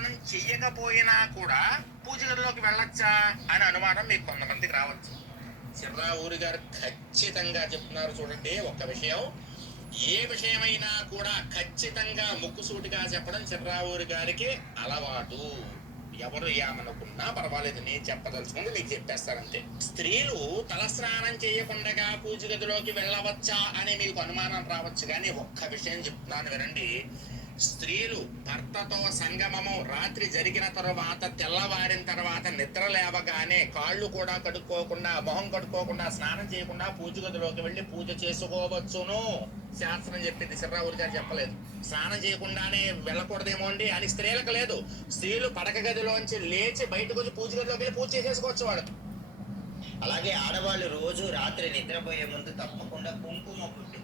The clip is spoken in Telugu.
స్నానం చెయ్యకపోయినా కూడా పూజ గదిలోకి వెళ్ళొచ్చా అని అనుమానం మీకు కొంతమందికి రావచ్చు. చిర్రావూరి ఊరి గారు ఖచ్చితంగా చెప్తున్నారు చూడండి ఒక్క విషయం. ఏ విషయమైనా కూడా ఖచ్చితంగా ముక్కుసూటిగా చెప్పడం చిర్రావూరి ఊరి గారికి అలవాటు. ఎవరు ఏమనుకున్నా పర్వాలేదు నేను చెప్పదలుచుకుంటే మీకు చెప్పేస్తానంతే. స్త్రీలు తలస్నానం చేయకుండా పూజ గదిలోకి వెళ్ళవచ్చా అని మీకు అనుమానం రావచ్చు కానీ ఒక్క విషయం చెప్తున్నాను వినండి. స్త్రీలు భర్తతో సంగమము రాత్రి జరిగిన తర్వాత తెల్లవారిన తర్వాత నిద్ర లేవగానే కాళ్ళు కూడా కడుక్కోకుండా మొహం కడుక్కోకుండా స్నానం చేయకుండా పూజ గదిలోకి వెళ్ళి పూజ చేసుకోవచ్చును. శాస్త్రం చెప్పింది సిర్రావురి గారు చెప్పలేదు. స్నానం చేయకుండానే వెళ్ళకూడదేమో అండి అని స్త్రీలకు లేదు. స్త్రీలు పడక గదిలోంచి లేచి బయటకు వచ్చి పూజ గదిలోకి వెళ్ళి పూజ చేసేసుకోవచ్చు వాడు అలాగే ఆడవాళ్ళు రోజు రాత్రి నిద్రపోయే ముందు తప్పకుండా కుంకుమ బొట్టు